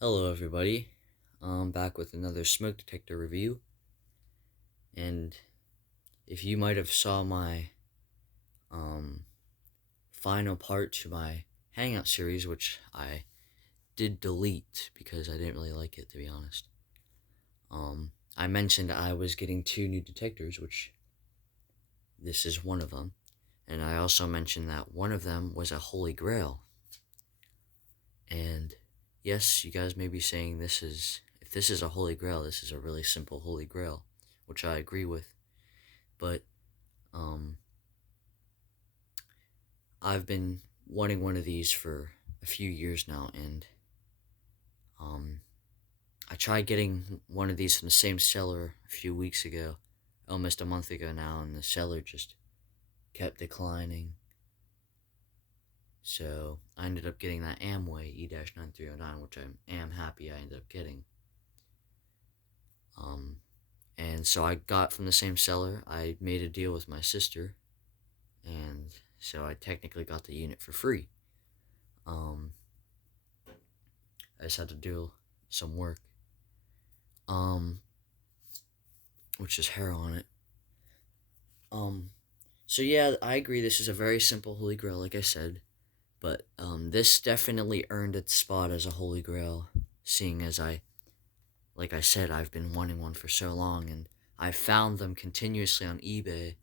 Hello everybody, I'm back with another smoke detector review, and if you might have saw my um, final part to my Hangout series, which I did delete because I didn't really like it, to be honest. I mentioned I was getting two new detectors, which this is one of them, and I also mentioned that one of them was a holy grail. And yes, you guys may be saying if this is a holy grail, this is a really simple holy grail, which I agree with. But um, I've been wanting one of these for a few years now, and um, I tried getting one of these from the same seller a few weeks ago, almost a month ago now, and the seller just kept declining. So I ended up getting that Amway E-9309, which I am happy I ended up getting. And so I got from the same seller. I made a deal with my sister, and so I technically got the unit for free. Um, I just had to do some work, um, which is hair on it. So yeah, I agree. This is a very simple Holy Grail, like I said, but this definitely earned its spot as a Holy Grail, seeing as like I said, I've been wanting one for so long, and I found them continuously on eBay,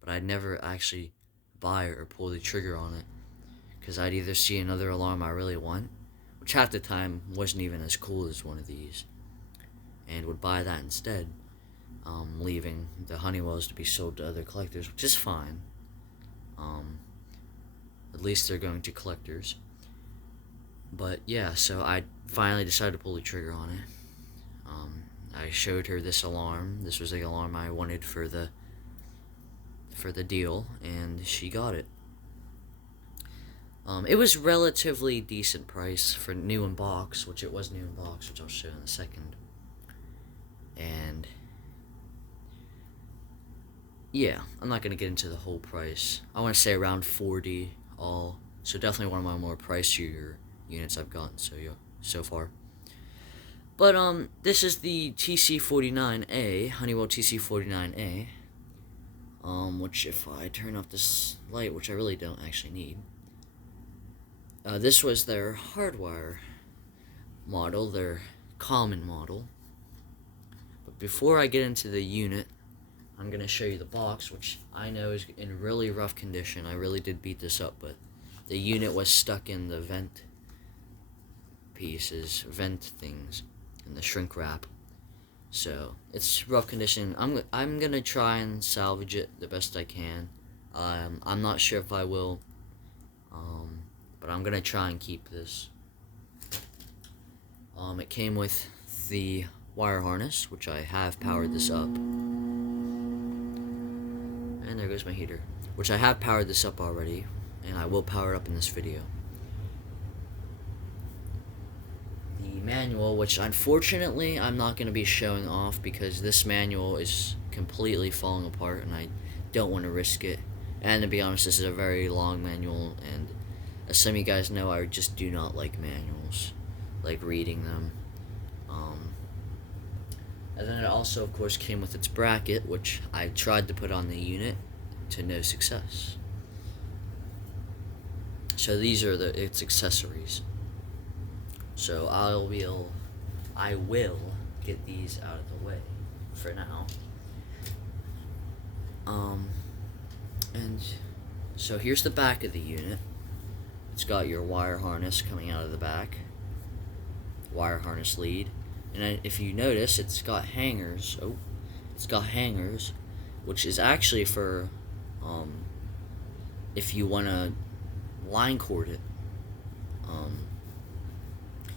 but I'd never actually buy or pull the trigger on it, because I'd either see another alarm I really want, which half the time wasn't even as cool as one of these, and would buy that instead, leaving the Honeywells to be sold to other collectors, which is fine. Um, at least they're going to collectors. But yeah, so I finally decided to pull the trigger on it. I showed her this alarm. This was the alarm I wanted for the deal, and she got it. It was relatively decent price for new in box, which it was new in box, which I'll show in a second. And yeah, I'm not gonna get into the whole price. I want to say around 40 all. So definitely one of my more pricier units I've gotten so far. But this is the TC49A, Honeywell TC49A. Which if I turn off this light, which I really don't actually need. This was their hardwire model, their common model. But before I get into the unit, I'm going to show you the box, which I know is in really rough condition. I really did beat this up, but the unit was stuck in the vent things, in the shrink wrap. So it's rough condition. I'm gonna try and salvage it the best I can. I'm not sure if I will, but I'm gonna try and keep this. It came with the wire harness, which I have powered this up. And there goes my heater, which I have powered this up already, and I will power it up in this video. The manual, which unfortunately I'm not going to be showing off because this manual is completely falling apart and I don't want to risk it. And to be honest, this is a very long manual, and as some of you guys know, I just do not like manuals, like reading them. And then it also, of course, came with its bracket, which I tried to put on the unit to no success. So these are its accessories. So I will get these out of the way for now. And so here's the back of the unit. It's got your wire harness coming out of the back, wire harness lead, and if you notice, it's got hangers. It's got hangers, which is actually for if you want to line cord it.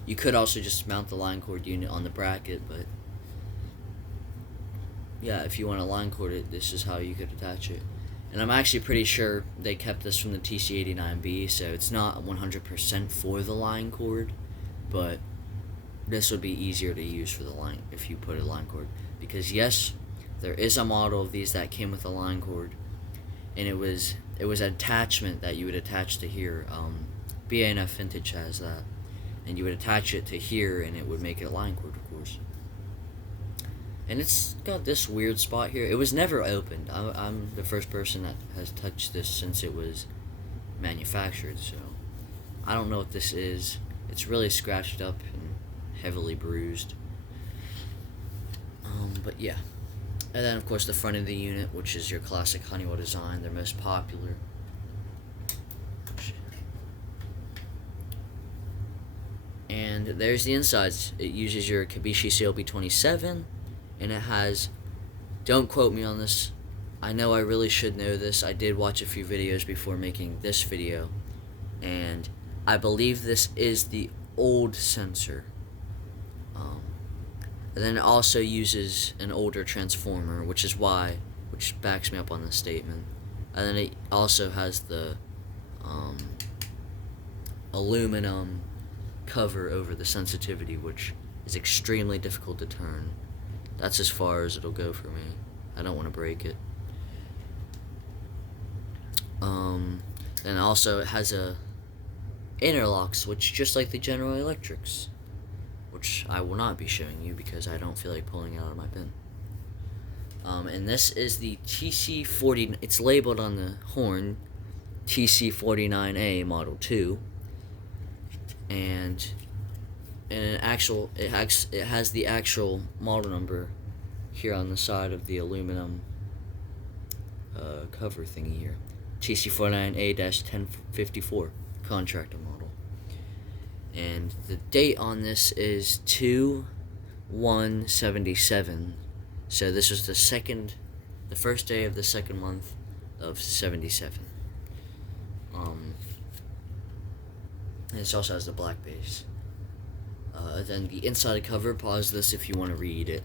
You could also just mount the line cord unit on the bracket, but yeah, if you want to line cord it, this is how you could attach it. And I'm actually pretty sure they kept this from the TC89B, so it's not 100% for the line cord, but this would be easier to use for the line if you put a line cord. Because yes, there is a model of these that came with a line cord, and it was an attachment that you would attach to here. BANF Vintage has that, and you would attach it to here, and it would make it a line cord, of course. And it's got this weird spot here. It was never opened. I'm the first person that has touched this since it was manufactured, so I don't know what this is. It's really scratched up and heavily bruised. But yeah. And then, of course, the front of the unit, which is your classic Honeywell design, their most popular. And there's the insides. It uses your Kabishi CLB27, and it has, don't quote me on this, I know I really should know this. I did watch a few videos before making this video, and I believe this is the old sensor. And then it also uses an older transformer, which backs me up on this statement. And then it also has the aluminum cover over the sensitivity, which is extremely difficult to turn. That's as far as it'll go for me. I don't want to break it. Then also it has a interlock switch, just like the General Electrics, which I will not be showing you because I don't feel like pulling it out of my bin. And this is the TC40. It's labeled on the horn, TC49A Model 2, and it has the actual model number here on the side of the aluminum cover thingy here, TC49A-1054 contractor model. And the date on this is 2/1/77. So this was the first day of the second month of 77. And this also has the black base. Then the inside cover, pause this if you want to read it.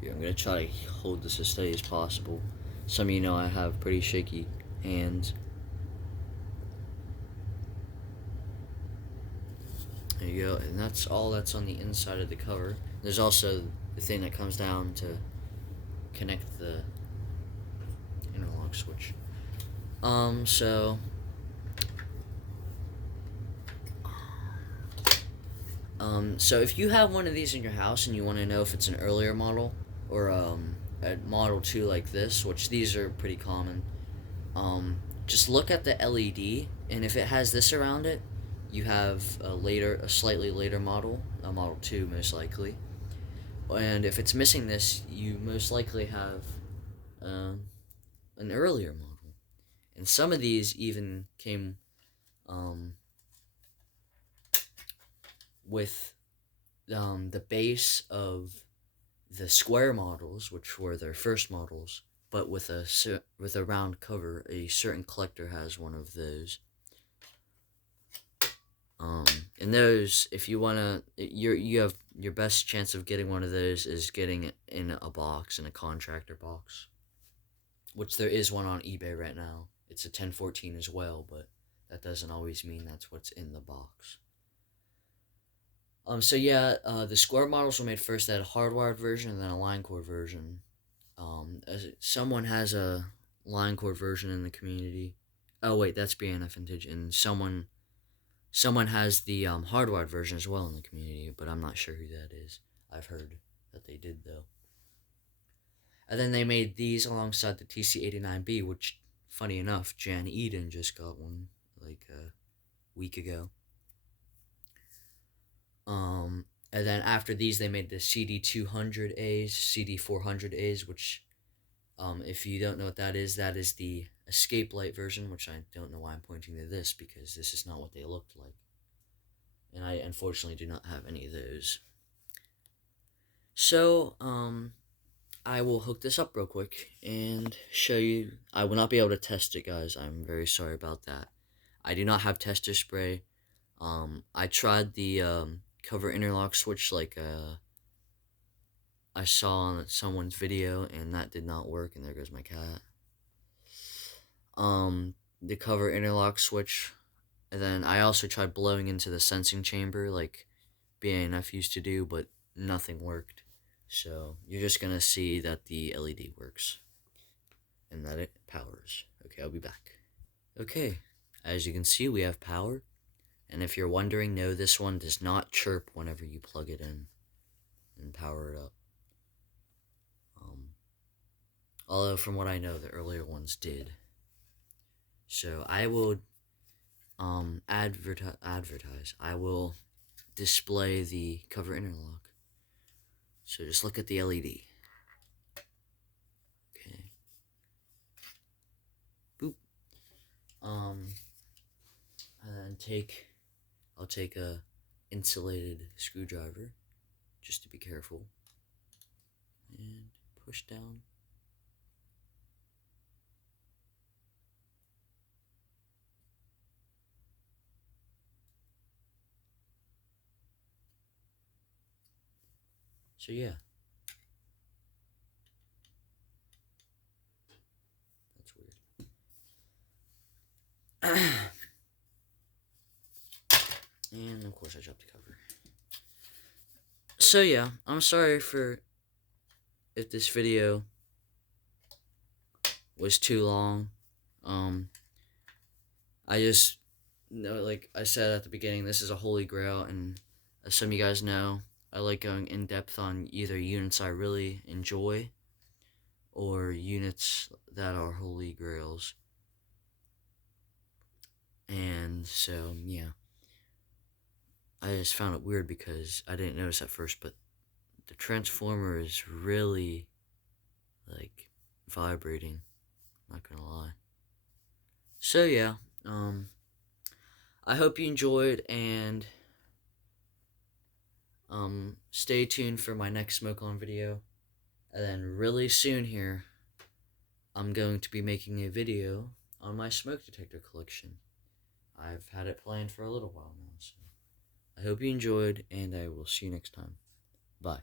Here, I'm going to try to hold this as steady as possible. Some of you know I have pretty shaky hands. There you go, and that's all that's on the inside of the cover. There's also the thing that comes down to connect the interlock switch. So if you have one of these in your house and you want to know if it's an earlier model or a Model 2 like this, which these are pretty common, just look at the LED, and if it has this around it, you have a slightly later model, a Model 2 most likely. And if it's missing this, you most likely have an earlier model. And some of these even came with the base of the square models, which were their first models, but with a round cover. A certain collector has one of those. And those, if you wanna, you have your best chance of getting one of those is getting it in a box, in a contractor box, which there is one on eBay right now. It's a 1014 as well, but that doesn't always mean that's what's in the box. So yeah, the square models were made first. They had a hardwired version and then a line cord version. Someone has a line cord version in the community. Oh wait, that's BNF Vintage, and someone has the hardwired version as well in the community, but I'm not sure who that is. I've heard that they did though. And then they made these alongside the TC89B, which, funny enough, Jan Eden just got one like a week ago. And then after these, they made the CD200As, CD400As, which, if you don't know what that is the escape light version, which I don't know why I'm pointing to this, because this is not what they looked like. And I unfortunately do not have any of those. So, I will hook this up real quick and show you. I will not be able to test it, guys. I'm very sorry about that. I do not have tester spray. I tried the cover interlock switch like I saw on someone's video, and that did not work, and there goes my cat. The cover interlock switch, and then I also tried blowing into the sensing chamber like BNF used to do, but nothing worked. So you're just gonna see that the LED works and that it powers. Okay, I'll be back. Okay, As you can see, we have power. And if you're wondering, no, this one does not chirp whenever you plug it in and power it up. Although from what I know, the earlier ones did. So I will advertise. I will display the cover interlock. So just look at the LED. Okay. Boop. And then I'll take a insulated screwdriver, just to be careful, and push down. So yeah, that's weird. And of course I dropped the cover. So yeah, I'm sorry for if this video was too long. I just know, like I said at the beginning, this is a holy grail, and as some of you guys know, I like going in depth on either units I really enjoy or units that are holy grails. And so yeah, I just found it weird because I didn't notice at first, but the transformer is really like vibrating, not gonna lie. So yeah, I hope you enjoyed, and stay tuned for my next smoke on video. And then really soon here, I'm going to be making a video on my smoke detector collection. I've had it planned for a little while now, so I hope you enjoyed, and I will see you next time. Bye.